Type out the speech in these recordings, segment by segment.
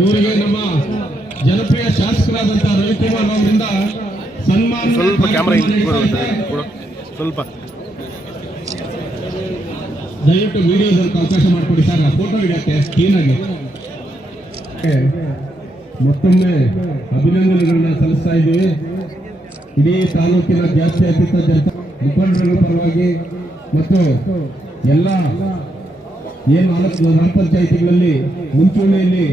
ಇವರಿಗೆ ನಮ್ಮ ಜನಪ್ರಿಯ ಶಾಸಕರಾದಂತಹ ರವಿಕುಮಾರ್ ಅವರಿಂದ ಸನ್ಮಾನ ಸ್ವಲ್ಪ ಕ್ಯಾಮ್ರಾ ಸ್ವಲ್ಪ. ದಯವಿಟ್ಟು ವಿಡಿಯೋದಲ್ಲಿ ಅವಕಾಶ ಮಾಡಿಕೊಡಿ ಸರ್. ಫೋಟೋ ಹಿಡಿಯಕ್ಕೆ ಕ್ಲೀನಾಗಿ ಮತ್ತೊಮ್ಮೆ ಅಭಿನಂದನೆಗಳನ್ನ ಸಲ್ಲಿಸ್ತಾ ಇದ್ದೀವಿ. ಇಡೀ ತಾಲೂಕಿನ ಜಾತ್ಯತೀತ ಜನತಾ ಮುಖಂಡರ ಪರವಾಗಿ ಮತ್ತು ಎಲ್ಲ ಏನು ನಾಲ್ಕು ಗ್ರಾಮ ಪಂಚಾಯಿತಿಗಳಲ್ಲಿ ಮುಂಚೂಣಿಯಲ್ಲಿ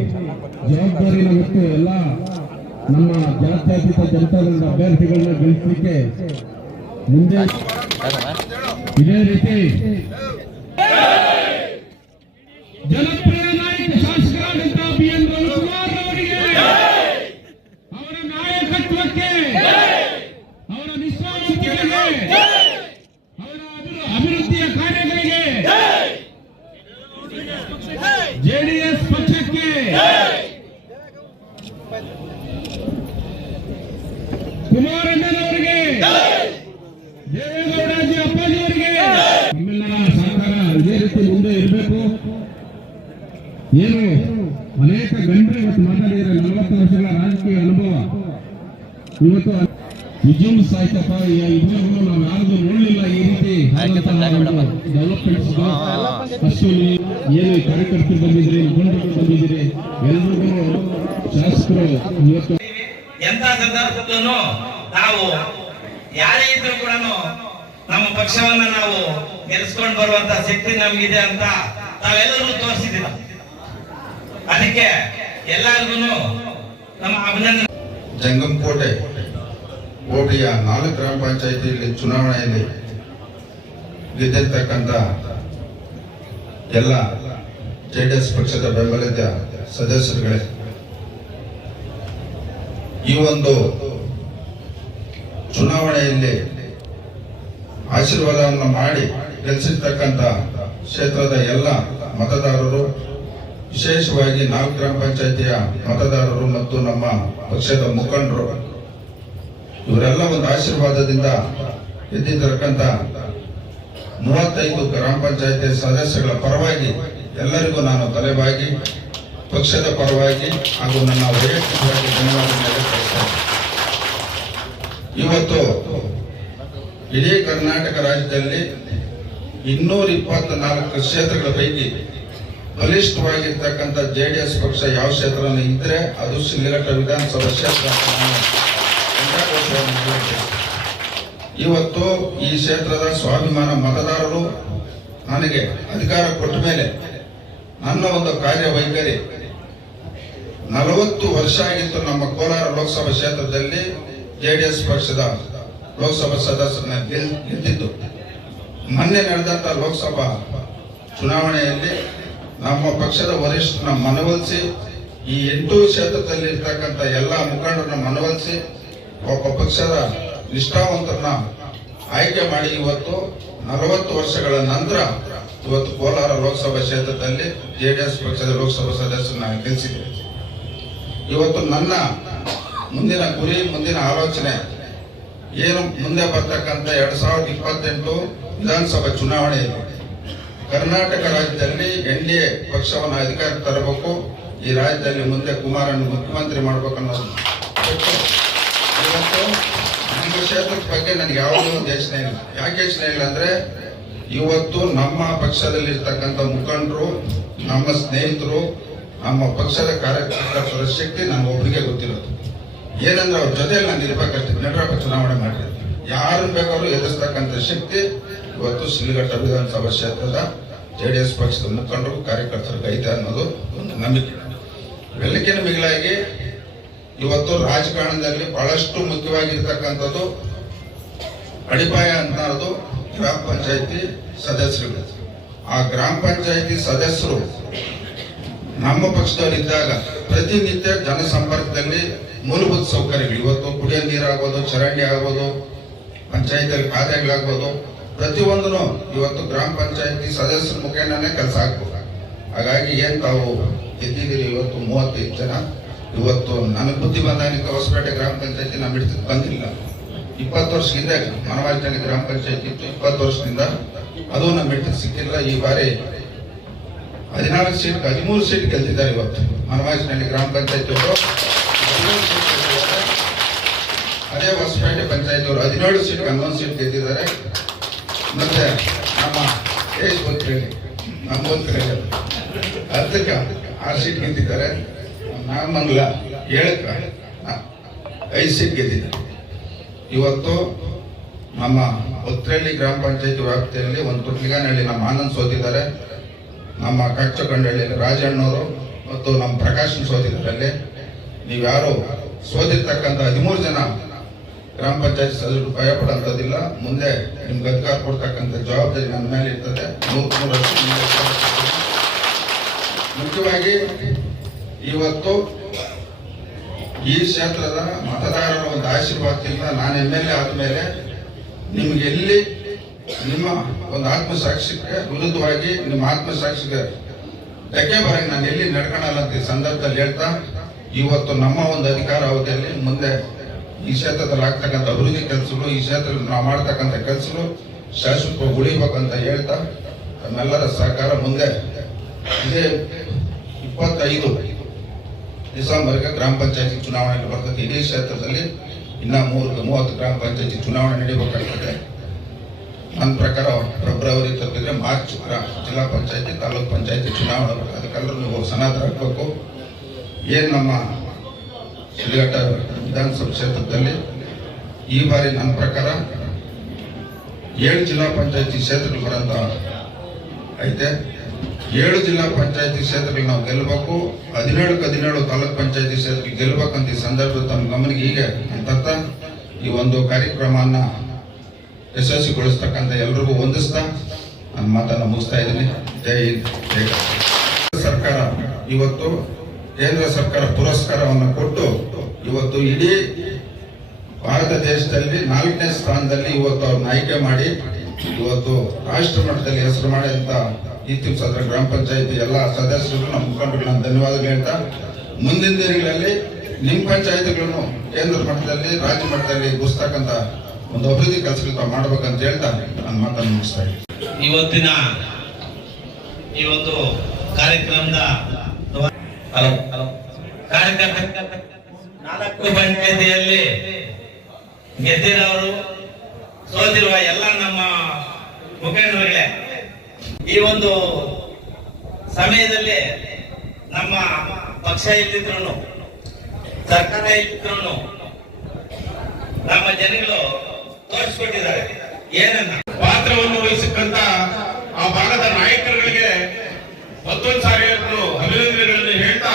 ಜವಾಬ್ದಾರಿನ ಹೊತ್ತು ಎಲ್ಲ ನಮ್ಮ ಜಾತ್ಯಾತೀತ ಜನತಾದಳದ ಅಭ್ಯರ್ಥಿಗಳನ್ನ ಗೆಲ್ಲಿಸಲಿಕ್ಕೆ ಮುಂದೆ ಇದೇ ರೀತಿ ಅವರ ಅವರ ಅಭಿವೃದ್ಧಿಯ ಕಾರ್ಯಗಳಿಗೆ ಜೆಡಿಎಸ್ ಪಕ್ಷಕ್ಕೆ ಕುಮಾರಣ್ಣನವರಿಗೆ ದೇವೇಗೌಡಜಿ ಅಪ್ಪಾಜಿಯವರಿಗೆ ನಮ್ಮೆಲ್ಲರ ಸಹಕಾರ ಇದೇ ರೀತಿ ಮುಂದೆ ಇರಬೇಕು ಏನು ಅನೇಕ ಗಣ್ಯರು ಇವತ್ತು ಮಾತಾಡಿದರೆ ನಲವತ್ತು ವರ್ಷಗಳ ರಾಜಕೀಯ ಅನುಭವ ಇವತ್ತು ವಿಜೃಂಭಿಸಾಯ್ತಪ್ಪ ಇದುವರೆಗೂ ನಾವು ಯಾರಿಗೂ ನೋಡಲಿಲ್ಲ ಈ ರೀತಿ ಡೆವಲಪ್ಮೆಂಟ್ಸ್ ಅಶ್ವಿನಿ ಏನು ಕಾರ್ಯಕರ್ತರು ಬಂದಿದ್ರಿ ಮುಖಂಡರು ಬಂದಿದ್ರಿ ಎಲ್ರಿಗೂ ಶಾಸಕರು ಇವತ್ತು ಎಂತ ಸಂದರ್ಭದಲ್ಲೂ ನಾವು ಯಾರೇ ಇದ್ರು ಕೂಡ ನಮ್ಮ ಪಕ್ಷವನ್ನ ನಾವು ಗೆಲ್ಸ್ಕೊಂಡು ಬರುವಂತ ಶಕ್ತಿ ನಮ್ಗಿದೆ ಅಂತ ತಾವೆಲ್ಲರೂ ತೋರಿಸಿದ್ದೀರ? ಅದಕ್ಕೆ ಎಲ್ಲರಿಗೂ ನಮ್ಮ ಅಭಿನಂದನೆ. ಜಂಗಂಕೋಟೆ. ಹೋಬಳಿಯ ನಾಲ್ಕು ಗ್ರಾಮ ಪಂಚಾಯಿತಿಯಲ್ಲಿ ಚುನಾವಣೆಯಲ್ಲಿ ಗೆದ್ದಿರ್ತಕ್ಕಂಥ ಎಲ್ಲ ಜೆಡಿಎಸ್ ಪಕ್ಷದ ಬೆಂಬಲಿತ ಸದಸ್ಯರುಗಳೇ, ಈ ಒಂದು ಚುನಾವಣೆಯಲ್ಲಿ ಆಶೀರ್ವಾದವನ್ನು ಮಾಡಿ ಗೆಲ್ಲಿಸಿರ್ತಕ್ಕಂಥ ಕ್ಷೇತ್ರದ ಎಲ್ಲ ಮತದಾರರು, ವಿಶೇಷವಾಗಿ ನಾಲ್ಕು ಗ್ರಾಮ ಪಂಚಾಯಿತಿಯ ಮತದಾರರು ಮತ್ತು ನಮ್ಮ ಪಕ್ಷದ ಮುಖಂಡರು ಇವರೆಲ್ಲ ಒಂದು ಆಶೀರ್ವಾದದಿಂದ ಗೆದ್ದಿದ್ದಕ್ಕಂತ ಮೂವತ್ತೈದು ಗ್ರಾಮ ಪಂಚಾಯತಿ ಸದಸ್ಯಗಳ ಪರವಾಗಿ ಎಲ್ಲರಿಗೂ ನಾನು ತಲೆಬಾಗಿ, ಪಕ್ಷದ ಪರವಾಗಿ ಹಾಗೂ ನನ್ನ ವೈಯಕ್ತಿಕವಾಗಿ ಧನ್ಯವಾದ ಇವತ್ತು ಇಡೀ ಕರ್ನಾಟಕ ರಾಜ್ಯದಲ್ಲಿ ಇನ್ನೂರ ಇಪ್ಪತ್ನಾಲ್ಕು ಕ್ಷೇತ್ರಗಳ ಪೈಕಿ ಬಲಿಷ್ಠವಾಗಿರ್ತಕ್ಕಂಥ ಜೆಡಿಎಸ್ ಪಕ್ಷ ಯಾವ ಕ್ಷೇತ್ರ ಇದ್ರೆ ಅದು ಶ್ರೀಲಕ್ಷ ವಿಧಾನಸಭಾ ಕ್ಷೇತ್ರ ಇವತ್ತು ಈ ಕ್ಷೇತ್ರದ ಸ್ವಾಭಿಮಾನ ಮತದಾರರು ನನಗೆ ಅಧಿಕಾರ ಕೊಟ್ಟ ಮೇಲೆ ನನ್ನ ಒಂದು ಕಾರ್ಯವೈಖರಿ ನಲವತ್ತು ವರ್ಷ ಆಗಿತ್ತು ನಮ್ಮ ಕೋಲಾರ ಲೋಕಸಭಾ ಕ್ಷೇತ್ರದಲ್ಲಿ ಜೆಡಿಎಸ್ ಪಕ್ಷದ ಲೋಕಸಭಾ ಸದಸ್ಯರನ್ನ ಗೆಲ್- ಗೆದ್ದಿದ್ದು. ಮೊನ್ನೆ ನಡೆದಂತ ಲೋಕಸಭಾ ಚುನಾವಣೆಯಲ್ಲಿ ನಮ್ಮ ಪಕ್ಷದ ವರಿಷ್ಠನ ಮನವೊಲಿಸಿ ಈ ಎಂಟು ಕ್ಷೇತ್ರದಲ್ಲಿ ಇರ್ತಕ್ಕಂಥ ಎಲ್ಲ ಮುಖಂಡರನ್ನ ಮನವೊಲಿಸಿ ಒಬ್ಬ ಪಕ್ಷದ ನಿಷ್ಠಾವಂತರನ್ನ ಆಯ್ಕೆ ಮಾಡಿ ಇವತ್ತು ನಲವತ್ತು ವರ್ಷಗಳ ನಂತರ ಇವತ್ತು ಕೋಲಾರ ಲೋಕಸಭಾ ಕ್ಷೇತ್ರದಲ್ಲಿ ಜೆಡಿಎಸ್ ಪಕ್ಷದ ಲೋಕಸಭಾ ಸದಸ್ಯರನ್ನ ಗೆಲ್ಲಿಸಿದೆ ಇವತ್ತು ನನ್ನ ಮುಂದಿನ ಗುರಿ, ಮುಂದಿನ ಆಲೋಚನೆ ಏನು ಮುಂದೆ ಬರ್ತಕ್ಕಂಥ ಎರಡ್ ಸಾವಿರದ ಇಪ್ಪತ್ತೆಂಟು ವಿಧಾನಸಭಾ ಚುನಾವಣೆ ಕರ್ನಾಟಕ ರಾಜ್ಯದಲ್ಲಿ ಎನ್ ಡಿ ಎ ಪಕ್ಷವನ್ನು ಅಧಿಕಾರಕ್ಕೆ ತರಬೇಕು, ಈ ರಾಜ್ಯದಲ್ಲಿ ಮುಂದೆ ಕುಮಾರನ್ನು ಮುಖ್ಯಮಂತ್ರಿ ಮಾಡ್ಬೇಕು ಅನ್ನೋದು. ಬಿಟ್ಟು ಇವತ್ತು ಕ್ಷೇತ್ರದ ಬಗ್ಗೆ ನನಗೆ ಯಾವುದೇ ಒಂದು ಯೋಚನೆ ಇಲ್ಲ. ಯಾಕೆ ಯೋಚನೆ ಇಲ್ಲ ಅಂದ್ರೆ, ಇವತ್ತು ನಮ್ಮ ಪಕ್ಷದಲ್ಲಿ ಇರ್ತಕ್ಕಂಥ ಮುಖಂಡರು, ನಮ್ಮ ಸ್ನೇಹಿತರು, ನಮ್ಮ ಪಕ್ಷದ ಕಾರ್ಯಕರ್ತರ ಶಕ್ತಿ ನನ್ನ ಒಬ್ಬರಿಗೆ ಗೊತ್ತಿರೋದು. ಏನಂದ್ರೆ ಅವ್ರ ಜೊತೆಯಲ್ಲಿ ನಾನು ಇರ್ಬೇಕಷ್ಟೇ. ನಟರಪ್ಪ ಚುನಾವಣೆ ಮಾಡಿದೆ. ಯಾರು ಬೇಕಾದ್ರೂ ಎದುರಿಸ್ತಕ್ಕಂಥ ಶಕ್ತಿ ಇವತ್ತು ಸಿಲಿಘಟ್ಟ ವಿಧಾನಸಭಾ ಕ್ಷೇತ್ರದ ಎಸ್ ಪಕ್ಷದ ಮುಖಂಡರು, ಕಾರ್ಯಕರ್ತರು ಐತೆ ಅನ್ನೋದು ಒಂದು ನಂಬಿಕೆ. ಬೆಳಕಿನ ಮಿಗಿಲಾಗಿ ಇವತ್ತು ರಾಜಕಾರಣದಲ್ಲಿ ಬಹಳಷ್ಟು ಮುಖ್ಯವಾಗಿರ್ತಕ್ಕಂಥದ್ದು ಅಡಿಪಾಯ ಅನ್ನೋದು ಗ್ರಾಮ ಪಂಚಾಯತಿ ಸದಸ್ಯರು ಆ ಗ್ರಾಮ ಪಂಚಾಯತಿ ಸದಸ್ಯರು ನಮ್ಮ ಪಕ್ಷದವರಿದ್ದಾಗ ಪ್ರತಿನಿತ್ಯ ಜನಸಂಪರ್ಕದಲ್ಲಿ ಮೂಲಭೂತ ಸೌಕರ್ಯಗಳು. ಇವತ್ತು ಕುಡಿಯೋ ನೀರಾಗ್ಬೋದು, ಚರಂಡಿ ಆಗ್ಬೋದು, ಪಂಚಾಯತಿಯಲ್ಲಿ ಖಾತೆಗಳಾಗ್ಬೋದು ಪ್ರತಿಯೊಂದನು ಇವತ್ತು ಗ್ರಾಮ ಪಂಚಾಯತಿ ಸದಸ್ಯರ ಮುಖೇನನೇ ಕೆಲಸ ಆಗ್ಬೋದು. ಹಾಗಾಗಿ ಏನ್ ತಾವು ಗೆದ್ದಿದ್ದೀರಿ ಇವತ್ತು ಮೂವತ್ತೈದು ಜನ? ಇವತ್ತು ನನಗೆ ಬುದ್ಧಿ ಬಂದಾಗ ಹೊಸಪೇಟೆ ಗ್ರಾಮ ಪಂಚಾಯತಿ ನಮ್ಮ ಹಿಡಿತಕ್ಕೆ ಬಂದಿಲ್ಲ. ಇಪ್ಪತ್ತು ವರ್ಷ ಹಿಂದೆ ಮನವಾಜನಲ್ಲಿ ಗ್ರಾಮ ಪಂಚಾಯತಿ ಇತ್ತು. ಇಪ್ಪತ್ತು ವರ್ಷದಿಂದ ಅದು ನಮ್ಮ ಹಿಡಿತಕ್ಕೆ ಸಿಕ್ಕಿಲ್ಲ. ಈ ಬಾರಿ ಹದಿನಾಲ್ಕು ಸೀಟ್, ಹದಿಮೂರು ಸೀಟ್ ಗೆಲ್ತಿದ್ದಾರೆ ಇವತ್ತು ಮನವಾಜಿನಲ್ಲಿ ಗ್ರಾಮ ಪಂಚಾಯತಿ ಅವರು. ಅದೇ ಹೊಸಪೇಟೆ ಪಂಚಾಯತ್ ಅವರು ಹದಿನೇಳು ಸೀಟ್, ಹನ್ನೊಂದು ಸೀಟ್ ಗೆದ್ದಿದ್ದಾರೆ. ಮತ್ತೆ ನಮ್ಮ ದೇಶ ಬಂತ್ರೇಳಿ ನಮ್ಮ ಬಂತ್ರೇಳಿ ಅದಕ್ಕೆ ಆರು ಸೀಟ್ ಗೆದ್ದಿದ್ದಾರೆ. ನಾಗಮಂಗಲ ಹೇಳಕ್ಕ ಐದು ಸೀಟ್ ಗೆದ್ದಿದ್ದಾರೆ ಇವತ್ತು ನಮ್ಮ ಉತ್ತರಳ್ಳಿ ಗ್ರಾಮ ಪಂಚಾಯತಿ ವ್ಯಾಪ್ತಿಯಲ್ಲಿ ಒಂದು ತುಟ್ಲಿಗಾನಹಳ್ಳಿ ನಮ್ಮ ಆನಂದ್ ಸೋತಿದ್ದಾರೆ. ನಮ್ಮ ಕಚ್ಚಕೊಂಡಹಳ್ಳಿಯಲ್ಲಿ ರಾಜಣ್ಣವರು ಮತ್ತು ನಮ್ಮ ಪ್ರಕಾಶನ್ ಸೋತಿದ್ದಾರೆ ಅಲ್ಲಿ. ನೀವ್ಯಾರು ಸೋತಿರ್ತಕ್ಕಂಥ ಹದಿಮೂರು ಜನ ಗ್ರಾಮ ಪಂಚಾಯತ್ ಸದಸ್ಯರು ಭಯ ಪಡೋಂಥದ್ದಿಲ್ಲ. ಮುಂದೆ ನಿಮ್ಗೆ ಅಧಿಕಾರ ಕೊಡ್ತಕ್ಕಂಥ ಜವಾಬ್ದಾರಿ ನನ್ನ ಮೇಲೆ ಇರ್ತದೆ. ಮುಖ್ಯವಾಗಿ ಇವತ್ತು ಈ ಕ್ಷೇತ್ರದ ಮತದಾರರ ಒಂದು ಆಶೀರ್ವಾದದಿಂದ ನಾನು ಎಂ ಎಲ್ ಎ ಆದಮೇಲೆ ನಿಮ್ಗೆ ಎಲ್ಲಿ ನಿಮ್ಮ ಒಂದು ಆತ್ಮಸಾಕ್ಷಿಗೆ ವಿರುದ್ಧವಾಗಿ ನಿಮ್ಮ ಆತ್ಮಸಾಕ್ಷಿಗೆ ಧಕ್ಕೆ ಬರ ನಾನು ಎಲ್ಲಿ ನಡ್ಕೊಳಲ್ಲ ಅಂತ ಸಂದರ್ಭದಲ್ಲಿ ಹೇಳ್ತಾ, ಇವತ್ತು ನಮ್ಮ ಒಂದು ಅಧಿಕಾರ ಅವಧಿಯಲ್ಲಿ ಮುಂದೆ ಈ ಕ್ಷೇತ್ರದಲ್ಲಿ ಆಗ್ತಕ್ಕಂಥ ಅಭಿವೃದ್ಧಿ ಕೆಲಸಗಳು, ಈ ಕ್ಷೇತ್ರದಲ್ಲಿ ನಾವು ಮಾಡ್ತಕ್ಕಂಥ ಕೆಲಸಗಳು ಶಾಶ್ವತ ಉಳಿಬೇಕಂತ ಹೇಳ್ತಾ, ನಮ್ಮೆಲ್ಲರ ಸರ್ಕಾರ ಮುಂದೆ. ಇದೇ ಇಪ್ಪತ್ತೈದು ಡಿಸೆಂಬರ್ಗೆ ಗ್ರಾಮ ಪಂಚಾಯತಿ ಚುನಾವಣೆ ಬರ್ತದೆ. ಇಡೀ ಕ್ಷೇತ್ರದಲ್ಲಿ ಇನ್ನೂ ಮೂರು ಮೂವತ್ತು ಗ್ರಾಮ ಪಂಚಾಯತಿ ಚುನಾವಣೆ ನಡೀಬೇಕಾಗ್ತದೆ ನನ್ನ ಪ್ರಕಾರ ಫೆಬ್ರವರಿ ತಪ್ಪಿದ್ರೆ ಮಾರ್ಚ್ ಜಿಲ್ಲಾ ಪಂಚಾಯತಿ, ತಾಲೂಕ್ ಪಂಚಾಯತಿ ಚುನಾವಣೆ ಬರ್ತದೆ. ಅದಕ್ಕೆಲ್ಲರೂ ನೀವು ಸನಾತನ ಹಾಕಬೇಕು ಏನು ನಮ್ಮ ಶಿಲ್ಘಟ್ಟ ವಿಧಾನಸಭಾ ಕ್ಷೇತ್ರದಲ್ಲಿ ಈ ಬಾರಿ ನನ್ನ ಪ್ರಕಾರ ಏಳು ಜಿಲ್ಲಾ ಪಂಚಾಯತಿ ಕ್ಷೇತ್ರಗಳು ಬರೋಂಥ ಐತೆ. ಏಳು ಜಿಲ್ಲಾ ಪಂಚಾಯತಿ ಕ್ಷೇತ್ರಗಳು ನಾವು ಗೆಲ್ಲಬೇಕು. ಹದಿನೇಳು ಹದಿನೇಳು ತಾಲೂಕ್ ಪಂಚಾಯತಿ ಕ್ಷೇತ್ರಕ್ಕೆ ಗೆಲ್ಲಬೇಕಂತ ಈ ಸಂದರ್ಭದಲ್ಲಿ ತಮ್ಮ ಗಮನಕ್ಕೆ ಹೀಗೆ ಈ ಒಂದು ಕಾರ್ಯಕ್ರಮವನ್ನ ಯಶಸ್ವಿಗೊಳಿಸ್ತಕ್ಕಂಥ ಎಲ್ರಿಗೂ ಹೊಂದಿಸ್ತಾ ನನ್ನ ಮಾತನ್ನ ಮುಗಿಸ್ತಾ ಇದ್ದೀನಿ. ಜೈ ಹಿಂದ್, ಜೈ ಸರ್ಕಾರ ಇವತ್ತು ಕೇಂದ್ರ ಸರ್ಕಾರ ಪುರಸ್ಕಾರವನ್ನು ಕೊಟ್ಟು ಇವತ್ತು ಇಡೀ ಭಾರತ ದೇಶದಲ್ಲಿ ನಾಲ್ಕನೇ ಸ್ಥಾನದಲ್ಲಿ ಇವತ್ತು ಅವ್ರನ್ನ ಆಯ್ಕೆ ಮಾಡಿ, ಇವತ್ತು ರಾಷ್ಟ್ರ ಮಟ್ಟದಲ್ಲಿ ಹೆಸರು ಮಾಡಿದಂತ ಇತ್ತೀ ಸದ್ರ ಗ್ರಾಮ ಪಂಚಾಯತಿ ಎಲ್ಲ ಸದಸ್ಯರು ನಮ್ಮ ಮುಖಂಡರುಗಳನ್ನು ಧನ್ಯವಾದ ಹೇಳ್ತಾ, ಮುಂದಿನ ದಿನಗಳಲ್ಲಿ ನಿಮ್ಮ ಪಂಚಾಯತಿಗಳನ್ನು ಕೇಂದ್ರ ಮಟ್ಟದಲ್ಲಿ, ರಾಜ್ಯ ಮಟ್ಟದಲ್ಲಿ ಗುಸ್ತಕ್ಕಂಥ ಒಂದು ಅಭಿವೃದ್ಧಿ ಕೆಲಸಗಳು ಮಾಡ್ಬೇಕಂತ ಹೇಳ್ತಾ ನನ್ನ ಮಾತನ್ನು ಮುಗಿಸ್ತಾ ಇದ್ದೀನಿ. ಇವತ್ತಿನ ಈ ಒಂದು ಕಾರ್ಯಕ್ರಮದ ನಾಲ್ಕು ಪಂಚಾಯತಿಯಲ್ಲಿ ಗೆದ್ದಿರೋರು ಸೋತಿರುವ ಎಲ್ಲ ನಮ್ಮ ಮುಖಂಡರುಗಳೇ ಈ ಒಂದು ಸಮಯದಲ್ಲಿ ನಮ್ಮ ಪಕ್ಷ ಇಲ್ಲಿದ್ರು ಸರ್ಕಾರ ಇಲ್ಲಿದ್ರು ನಮ್ಮ ಜನಗಳು ತೋರಿಸ್ಕೊಟ್ಟಿದ್ದಾರೆ. ಏನನ್ನ? ಪಾತ್ರವನ್ನು ವಹಿಸಕ್ಕಂತ ಆ ಭಾಗದ ನಾಯಕರುಗಳಿಗೆ ಮತ್ತೊಂದು ಸಾರಿ ಅಭಿನಂದನೆಗಳನ್ನು ಹೇಳ್ತಾ,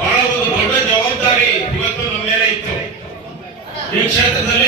ಬಹಳ ಒಂದು ದೊಡ್ಡ ಜವಾಬ್ದಾರಿ ಇವತ್ತು ನಮ್ಮ ಮೇಲೆ ಇತ್ತು. ಈ ಕ್ಷೇತ್ರದಲ್ಲಿ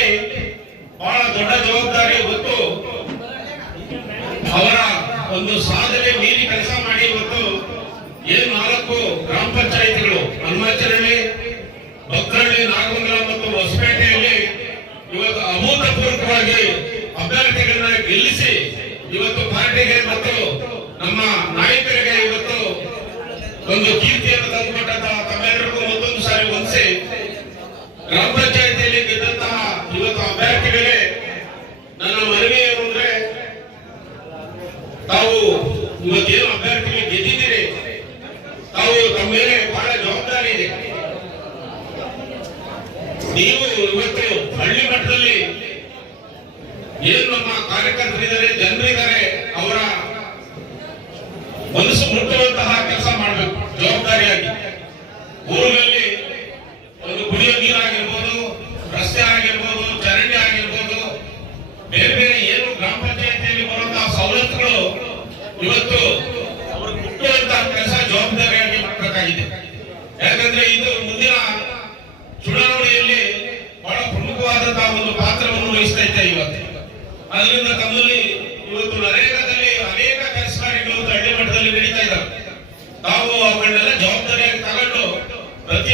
Holy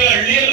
हल्ली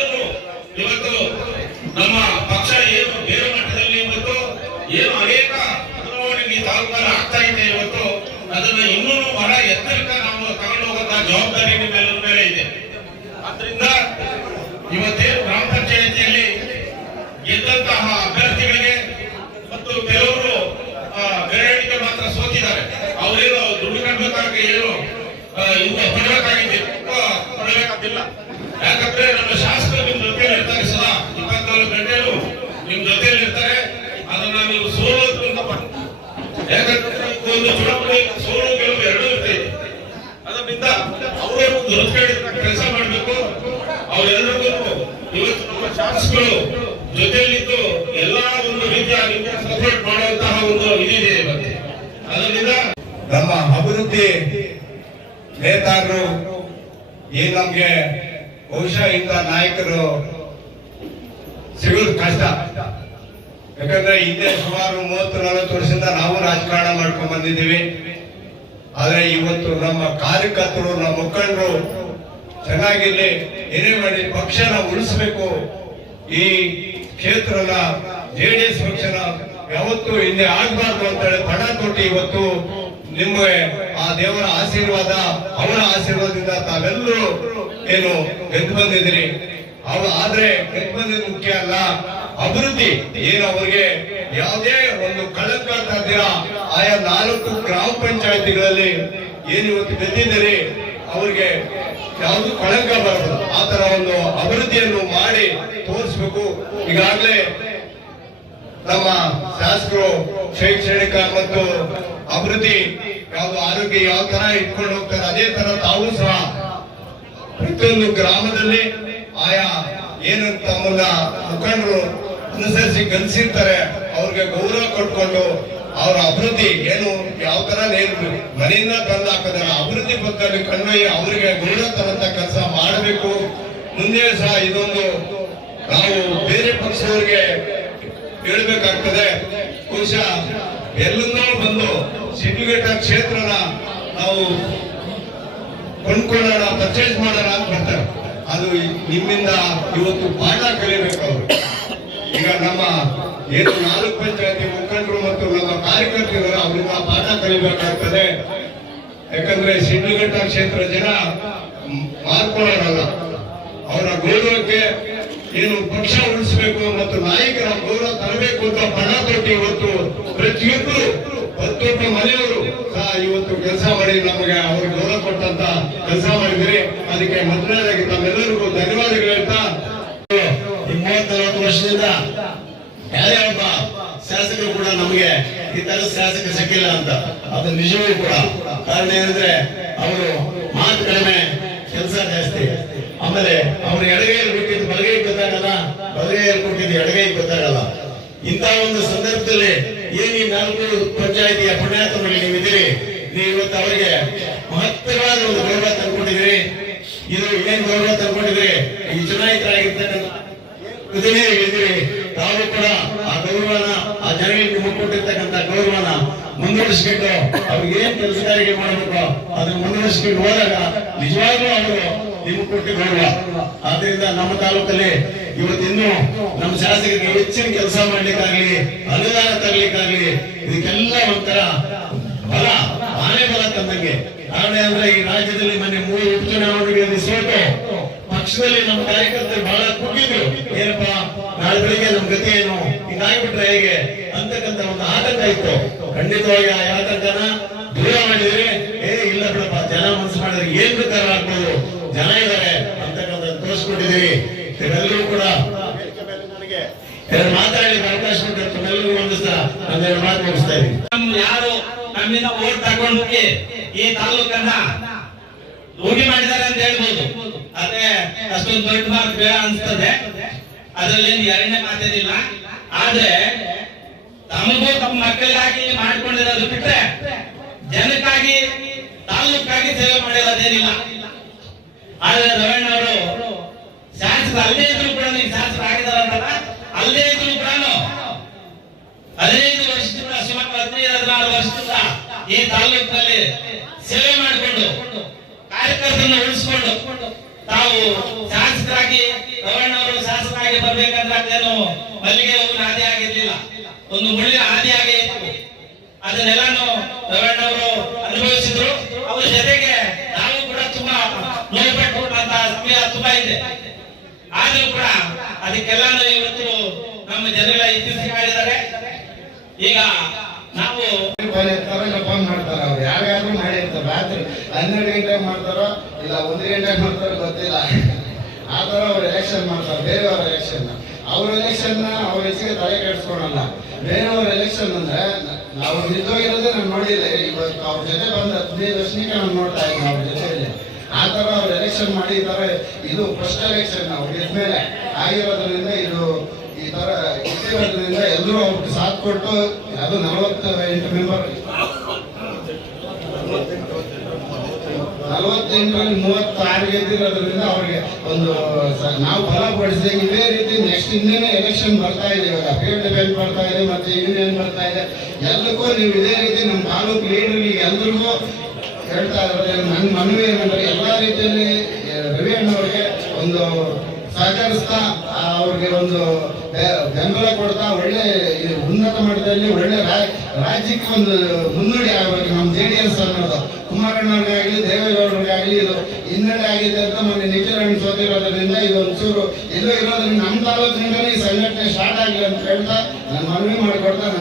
ಇಂಥ ನಾಯಕರು ಸಿಗೋದು ಕಷ್ಟ. ಯಾಕಂದ್ರೆ ಹಿಂದೆ ಸುಮಾರು ಮೂವತ್ತು, ನಲವತ್ತು ವರ್ಷದಿಂದ ನಾವು ರಾಜಕಾರಣ ಮಾಡ್ಕೊಂಡ್ ಬಂದಿದ್ದೀವಿ. ಆದ್ರೆ ಇವತ್ತು ನಮ್ಮ ಕಾರ್ಯಕರ್ತರು, ನಮ್ಮ ಮುಖಂಡರು ಚೆನ್ನಾಗಿರ್ಲಿ, ಏನೇ ಮಾಡಿ ಪಕ್ಷನ ಉಳಿಸ್ಬೇಕು. ಈ ಕ್ಷೇತ್ರನ ಜೆಡಿಎಸ್ ಪಕ್ಷನ ಯಾವತ್ತು ಹಿಂದೆ ಆಗ್ಬಾರ್ದು ಅಂತ ಹೇಳಿ ಪಣ ಕೊಟ್ಟು ಇವತ್ತು ನಿಮಗೆ ಆ ದೇವರ ಆಶೀರ್ವಾದ, ಅವರ ಆಶೀರ್ವಾದದಿಂದ ತಾವೆಲ್ಲರೂ ಏನು ಗೆದ್ದು ಬಂದಿದ್ದೀರಿ. ಅವ ಆದ್ರೆ ಗೆದ್ದು ಮುಖ್ಯ ಅಲ್ಲ. ಅಭಿವೃದ್ಧಿ, ಏನು ಅವ್ರಿಗೆ ಯಾವುದೇ ಒಂದು ಕಳಂಕ ತರ್ದಿರ ಆಯಾ ನಾಲ್ಕು ಗ್ರಾಮ ಪಂಚಾಯತಿಗಳಲ್ಲಿ ಏನು ಇವತ್ತು ಗೆದ್ದಿದ್ದೀರಿ, ಅವ್ರಿಗೆ ಯಾವುದು ಕಳಂಕ ಬರಬಹುದು ಆತರ ತರ ಒಂದು ಅಭಿವೃದ್ಧಿಯನ್ನು ಮಾಡಿ ತೋರಿಸ್ಬೇಕು. ಈಗಾಗಲೇ ನಮ್ಮ ಶಾಸಕರು ಶೈಕ್ಷಣಿಕ ಮತ್ತು ಅಭಿವೃದ್ಧಿ ಯಾವುದು ಆರೋಗ್ಯ ಯಾವ ತರ ಇಟ್ಕೊಂಡು ಹೋಗ್ತಾರೆ, ಅದೇ ತರ ತಾವು ಸಹ ಪ್ರತಿಯೊಂದು ಗ್ರಾಮದಲ್ಲಿ ಆಯಾ ಏನು ತಮ್ಮನ್ನ ಮುಖಂಡರು ಅನುಸರಿಸಿ ಗಲ್ಸಿರ್ತಾರೆ ಅವ್ರಿಗೆ ಗೌರವ ಕೊಟ್ಕೊಂಡು ಅವರ ಅಭಿವೃದ್ಧಿ ಏನು ಯಾವ ತರ ಮನೆಯಿಂದ ತಂದು ಹಾಕಿದಾರೆ ಅಭಿವೃದ್ಧಿ ಪಕ್ಕದಲ್ಲಿ ಕಣ್ವಯ್ಯ ಅವರಿಗೆ ಗೌರವ ತರಂತ ಕೆಲಸ ಮಾಡಬೇಕು. ಮುಂದೆ ಸಹ ಇದೊಂದು ನಾವು ಬೇರೆ ಪಕ್ಷದವರಿಗೆ ಹೇಳ್ಬೇಕಾಗ್ತದೆ. ಬಹುಶಃ ಎಲ್ಲನ್ನೋ ಬಂದು ಸಿಂಡಿಕೇಟ್ ಕ್ಷೇತ್ರನ ನಾವು ಕೊಂಡ್ಕೊಳ್ಳೋಣ ಪರ್ಚೇಸ್ ಮಾಡೋಣ ಅಂತ ಬರ್ತಾರೆ. ಅದು ನಿಮ್ಮಿಂದ ಇವತ್ತು ಪಾಠ ಕಲಿಬೇಕು ಈಗ ನಮ್ಮ ಏನು ನಾಲ್ಕು ಪಂಚಾಯತಿ ಮುಖಂಡರು ಮತ್ತು ನಮ್ಮ ಕಾರ್ಯಕರ್ತರು ಅವರಿಂದ ಪಾಠ ಕಲಿಬೇಕಾಗ್ತದೆ. ಯಾಕಂದ್ರೆ ಸಿಂಡಿಕೇಟ ಕ್ಷೇತ್ರ ಜನ ಮಾರ್ಕೊಳ್ಳೋರಲ್ಲ. ಅವರ ಗೌರವಕ್ಕೆ ಏನು ಪಕ್ಷ ಉಳಿಸಬೇಕು ಮತ್ತು ನಾಯಕರ ಗೌರವ ತರಬೇಕು ಅಂತ ಪಣ ತೊಟ್ಟು ಇವತ್ತು ಪ್ರತಿಯೊಬ್ಬರು, ಪ್ರತಿಯೊಬ್ಬ ಮನೆಯವರು ಇವತ್ತು ಕೆಲಸ ಮಾಡಿ ನಮಗೆ ಅವರು ಗೌರವ ಕೊಟ್ಟಂತ ಕೆಲಸ ಮಾಡಿದಿರಿ ಅದಕ್ಕೆ ಮೊದಲನೇದಾಗಿ ತಮ್ಮೆಲ್ಲರಿಗೂ ಧನ್ಯವಾದಗಳು ಹೇಳ್ತಾ ನಲವತ್ತು ವರ್ಷದಿಂದ ಯಾರೇ ಒಬ್ಬ ಶಾಸಕರು ಕೂಡ ನಮಗೆ ಈ ತರ ಶಾಸಕ ಸಿಕ್ಕಿಲ್ಲ ಅಂತ, ಅದು ನಿಜವೂ ಕೂಡ. ಕಾರಣ ಏನಂದ್ರೆ, ಅವರು ಮಾತು ಕಡಿಮೆ, ಕೆಲಸ ಜಾಸ್ತಿ. ಆಮೇಲೆ ಅವ್ರು ಎಡಗೈಯಲ್ಲಿ ಕೊಟ್ಟಿದ್ದು ಬಲಗೈ ಗೊತ್ತಾಗಲ್ಲ, ಬಲಗೈಯಲ್ಲಿ ಕೊಟ್ಟಿದ್ದು ಎಡಗೈ ಗೊತ್ತಾಗಲ್ಲ. ಇಂತಹ ಒಂದು ಸಂದರ್ಭದಲ್ಲಿ ಏನು ಈ ನಾಲ್ಕು ಪಂಚಾಯತಿಯ ಪುಣ್ಯಾತ್ಮರಲ್ಲಿ ನೀವಿದ್ದೀರಿ, ನೀವು ಇವತ್ತು ಅವರಿಗೆ ಮಹತ್ತರವಾದ ಒಂದು ಗೌರವ ತಂದ್ಕೊಂಡಿದ್ದೀರಿ. ಇದು ಏನ್ ಗೌರವ ತಂದ್ಕೊಂಡಿದ್ರಿ ಈ ಚುನಾಯಿತರಾಗಿರ್ತಕ್ಕಂಥ ಪ್ರತಿನಿಧಿಗಳಿದ್ದೀರಿ ತಾವು ಕೂಡ ಆ ಗೌರವನ, ಆ ಜನಗಳಿಗೆ ನಿಮಗೆ ಕೊಟ್ಟಿರ್ತಕ್ಕಂಥ ಗೌರವನ ಮುಂದುವರಿಸಿಕೊಂಡು ಅವ್ರಿಗೆ ಏನ್ ಕೆಲಸಗಾರಿಕೆ ಮಾಡಬೇಕು, ಅದನ್ನ ಮುಂದುವರಿಸ್ಕೊಂಡು ಹೋದಾಗ ನಿಜವಾಗ್ಲೂ ಅವರು ಆದ್ರಿಂದ ನಮ್ಮ ತಾಲೂಕಲ್ಲಿ ಇವತ್ತಿನ್ನು ನಮ್ಮ ಶಾಸಕರಿಗೆ ಹೆಚ್ಚಿನ ಕೆಲಸ ಮಾಡ್ಲಿಕ್ಕಾಗ್ಲಿ, ಅನುದಾನ ತರಲಿಕ್ಕಾಗ್ಲಿ ಇದಕ್ಕೆಲ್ಲ ಒಂಥರ ಬಲ, ಆನೆ ಬಲ ತಂದಂಗೆ. ಕಾರಣ ಅಂದ್ರೆ ಈ ರಾಜ್ಯದಲ್ಲಿ ಮೊನ್ನೆ ಮೂರು ಉಪಚುನಾವಣೆಗಳಲ್ಲಿ ಸೋತು ಪಕ್ಷದಲ್ಲಿ ನಮ್ಮ ಕಾರ್ಯಕರ್ತರು ಬಹಳ ಕುಗ್ಗಿದ್ರು. ಏನಪ್ಪಾ, ನಾಳೆ ಬೆಳಿಗ್ಗೆ ನಮ್ ಗತಿ ಏನು? ಹಿಂಗಾಗ್ಬಿಟ್ರೆ ಹೇಗೆ? ಅಂತಕ್ಕಂತ ಒಂದು ಆತಂಕ ಇತ್ತು. ಖಂಡಿತವಾಗಿ ಆ ಆತಂಕನ ದೂರ ಮಾಡಿದ್ರೆ, ಏ, ಇಲ್ಲ ಬಿಡಪ್ಪ, ಜನ ಮನಸ್ಸು ಮಾಡಿದ್ರೆ ಏನ್ ಬೇಕಾದ್ರೂ ಆಗ್ಬೋದು ಜನ ಇದಾರೆ ಅಂತಕ್ಕಂಥ ತೋರಿಸ್ಕೊಟ್ಟಿದ್ದೀವಿ ಇವೆಲ್ಲರೂ ಕೂಡ ನನಗೆ ಎರಡು ಮಾತಾಡಲಿಕ್ಕೆ ಅವಕಾಶ ಕೊಟ್ಟರೆ ತಮ್ಮೆಲ್ಲರಿಗೂ ಒಂದಿಸ್ತಾ ಒಂದೆರಡು ಮಾತು ಮುಗಿಸ್ತಾ ಇದ್ದೀನಿ ನಮ್ ಯಾರು ನಮ್ಮಿಂದ ಓಟ್ ತಗೊಂಡು ಹೋಗಿ ಈ ತಾಲೂಕನ್ನ ಲೂಟಿ ಮಾಡಿದ್ದಾರೆ ಅಂತ ಹೇಳ್ಬೋದು ಆದ್ರೆ ಅಷ್ಟೊಂದು ದೊಡ್ಡ ಮಾತು ಬೇಡ ಅನ್ಸ್ತದೆ ಅದ್ರಲ್ಲಿ ಎರಡನೇ ಮಾತೇನಿಲ್ಲ ಆದ್ರೆ ತಮಗೂ ತಮ್ಮ ಮಕ್ಕಳಿಗಾಗಿ ಮಾಡ್ಕೊಂಡಿರೋದು ಬಿಟ್ರೆ ಜನಕ್ಕಾಗಿ, ತಾಲೂಕಾಗಿ ಸೇವೆ ಮಾಡಿರೋದೇನಿಲ್ಲ. ಆದ್ರೆ ರವಣ್ಣ ಅವರು ಶಾಸಕ ಅಲ್ಲೇ ಇದ್ರು ಕೂಡ ನೀವು ಶಾಸಕ ಆಗಿದಾರಲ್ಲ ಅಲ್ಲೇ ಇದ್ರು ಕೂಡ ಹದಿನೈದು ವರ್ಷದಿಂದ, ಸುಮಾರು ಹದಿನೈದು, ಹದಿನಾರು ವರ್ಷದಿಂದ ಈ ತಾಲೂಕಿನಲ್ಲಿ ಸೇವೆ ಮಾಡಿಕೊಂಡು, ಕಾರ್ಯಕರ್ತರನ್ನು ಉಳಿಸಿಕೊಂಡು ತಾವು ಶಾಸಕರಾಗಿ ರವಣ್ಣವರು ಶಾಸಕರಾಗಿ ಬರ್ಬೇಕಂದ್ರೆ ಅದೇನು ಮಲ್ಲಿಗೆ ಹೂವಿನ ಆದಿ ಆಗಿರ್ಲಿಲ್ಲ. ಒಂದು ಮುಳ್ಳಿನ ಆದಿ ಆಗಿ ಅದನ್ನೆಲ್ಲಾನು ರವಣ್ಣವರು ಅನುಭವಿಸಿದ್ರು. ಅವ್ರ ಜೊತೆಗೆ ನಾವು ಕೂಡ ತುಂಬಾ ನೋವುಪಟ್ಟಂತ ಸಮಯ ತುಂಬಾ ಇದೆ. ಆದ್ರೂ ಕೂಡ ಅದಕ್ಕೆಲ್ಲಾನು ಇವತ್ತು ನಮ್ಮ ಜನಗಳ ಇತಿಹಾಸ ಮಾಡಿದ್ದಾರೆ. ಈಗ ನಾವು ಮಾಡ್ತಾರೆ ಅವ್ರು. ಯಾರ್ಯಾರು ಮಾಡಿರ್ತಾರೆ? ರಾತ್ರಿ ಹನ್ನೆರಡು ಗಂಟೆ ಮಾಡ್ತಾರೋ? ಇಲ್ಲ, ಒಂದು ಗಂಟೆ ಮಾಡ್ತಾರೆ, ಗೊತ್ತಿಲ್ಲ. ಆ ಥರ ಅವ್ರು ಎಲೆಕ್ಷನ್ ಮಾಡ್ತಾರೆ, ಬೇರೆಯವ್ರ ಎಲೆಕ್ಷನ್ ಅವ್ರ ಎಲೆಕ್ಷನ್ ಅವ್ರ ಹೆಸರಿಗೆ ತಲೆ ಕೆಡಿಸ್ಕೊಳಲ್ಲ. ಬೇರೆಯವ್ರ ಎಲೆಕ್ಷನ್ ಅಂದ್ರೆ, ನಾವು ನಿಜವಾಗಿರೋದೇ ನಾನು ನೋಡಿಲ್ಲ, ಇವತ್ತು ಅವ್ರ ಜೊತೆ ಬಂದ ಹದಿನೈದು ವರ್ಷಕ್ಕೆ ನಾನು ನೋಡ್ತಾ ಇದ್ದೀನಿ ಅವ್ರ ಜೊತೆಯಲ್ಲಿ. ಆ ಥರ ಅವ್ರು ಎಲೆಕ್ಷನ್ ಮಾಡಿದ್ದಾರೆ ಇದು ಫಸ್ಟ್ ಎಲೆಕ್ಷನ್ ನಾವು ಇದ್ಮೇಲೆ ಆಗಿರೋದ್ರಿಂದ ಇದು ಈ ಥರ, ಇಟ್ಟಿರೋದ್ರಿಂದ ಎಲ್ಲರೂ ಅವ್ರಿಗೆ ಸಾಥ್ ಕೊಟ್ಟು ಅದು ನಲವತ್ತು ಎಂಟು ಮೆಂಬರ್ ನಲವತ್ತೆಂಟರಲ್ಲಿ ಮೂವತ್ತಾರು ಗೆದ್ದಿರೋದ್ರಿಂದ ಅವ್ರಿಗೆ ಒಂದು ನಾವು ಬಲಪಡಿಸಿದೆ. ಇದೇ ರೀತಿ ನೆಕ್ಸ್ಟ್ ಇನ್ನೇನು ಎಲೆಕ್ಷನ್ ಬರ್ತಾ ಇದೆ ಇವಾಗ. ಫೀಲ್ಡ್ ಡಿಪೆಂಡ್ ಬರ್ತಾ ಇದೆ, ಮತ್ತೆ ಯೂನಿಯನ್ ಬರ್ತಾ ಇದೆ. ಎಲ್ಲಕ್ಕೂ ನೀವು ಇದೇ ರೀತಿ ನಮ್ಮ ತಾಲೂಕು ಲೀಡರ್ಗೆ ಎಲ್ರಿಗೂ ಹೇಳ್ತಾ ಇದ್ದಾರೆ ನನ್ನ ಮನವಿ ಏನಂದ್ರೆ ಎಲ್ಲ ರೀತಿಯಲ್ಲಿ ರವಿ ಅಣ್ಣವ್ರಿಗೆ ಒಂದು ಸಹಕರಿಸ್ತಾ ಅವ್ರಿಗೆ ಒಂದು ಬೆಂಬಲ ಕೊಡ್ತಾ ಒಳ್ಳೆ ಉನ್ನತ ಮಟ್ಟದಲ್ಲಿ ಒಳ್ಳೆ ರಾಜ್ಯಕ್ಕೆ ಒಂದು ಮುನ್ನುಡಿ ಆಗಬೇಕು. ನಮ್ಮ ಜೆ ಡಿ ಎಸ್ ಅನ್ನೋದು. ಕುಮಾರಣ್ಣವ್ರಿಗಾಗಲಿ ಆಗಲಿ ಇದು ಹಿನ್ನಡೆ ಆಗಿದೆ ಅಂತ ಮೊನ್ನೆ ನಿಖಿಲ್ ಅಣ್ಣ ಸೋತಿರೋದ್ರಿಂದ ಇದು ಒಂಚೂರು ಎಲ್ಲೋ ಇರೋದ್ರಿಂದ ನಮ್ಮ ತಾಲೂಕಿನಿಂದಲೇ ಈ ಸಂಘಟನೆ ಸ್ಟಾರ್ಟ್ ಆಗಿಲ್ಲ ಅಂತ ಹೇಳ್ತಾ ನಾನು ಮನವಿ ಮಾಡಿಕೊಡ್ತಾ